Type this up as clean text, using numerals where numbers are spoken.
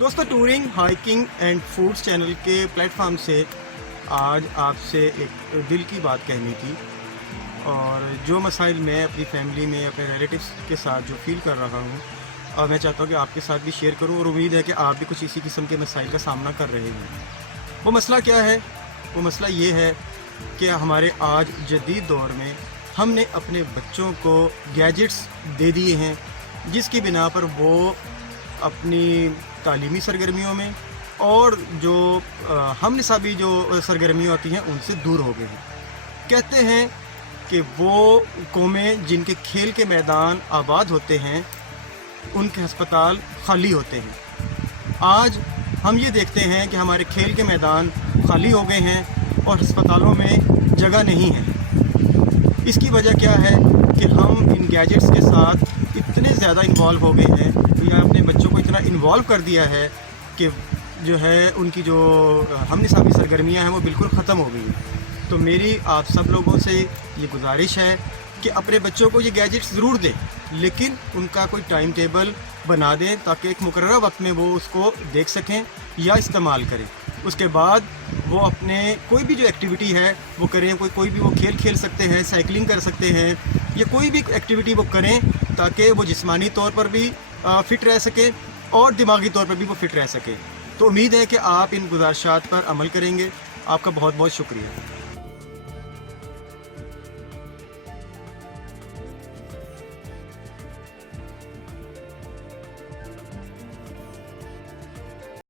दोस्तों, touring, hiking and foods channel के platform से आज आपसे एक दिल की बात कहनी थी। और जो मसाइल मैं अपनी फैमिली में अपने रिलेटिव्स के साथ जो फील कर रहा हूँ, और मैं चाहता हूँ कि आपके साथ भी शेयर करूँ, और उम्मीद है कि आप भी कुछ इसी किस्म के मसाइल का सामना कर रहे हैं। वो मसला क्या है? वो मसला ये है कि हमारे आज जदीद दौर में हमने अपने बच्चों को गैजेट्स दे दिए हैं, जिसकी बिना पर वो अपनी तालीमी सरगर्मियों में और जो हम निसाबी जो सरगर्मियाँ होती हैं उनसे दूर हो गए हैं। कहते हैं कि वो कौमें जिनके खेल के मैदान आबाद होते हैं उनके हस्पताल खाली होते हैं। आज हम ये देखते हैं कि हमारे खेल के मैदान खाली हो गए हैं और अस्पतालों में जगह नहीं है। इसकी वजह क्या है कि हम इन गैजेट्स के साथ इतने ज़्यादा इन्वॉल्व हो गए हैं, या अपने बच्चों को इतना इन्वॉल्व कर दिया है कि जो है उनकी जो हम निसाबी सरगर्मियाँ हैं वो बिल्कुल ख़त्म हो गई हैं। तो मेरी आप सब लोगों से ये गुजारिश है कि अपने बच्चों को ये गैजेट्स ज़रूर दें, लेकिन उनका कोई टाइम टेबल बना दें ताकि एक मुकर्रर वक्त में वो उसको देख सकें या इस्तेमाल करें। उसके बाद वो अपने कोई भी जो एक्टिविटी है वो करें। कोई भी वो खेल खेल सकते हैं, साइकिलिंग कर सकते हैं, या कोई भी एक्टिविटी वो करें ताकि वो जिस्मानी तौर पर भी फ़िट रह सके और दिमागी तौर पर भी वो फ़िट रह सके। तो उम्मीद है कि आप इन गुजारिशात पर अमल करेंगे। आपका बहुत बहुत शुक्रिया।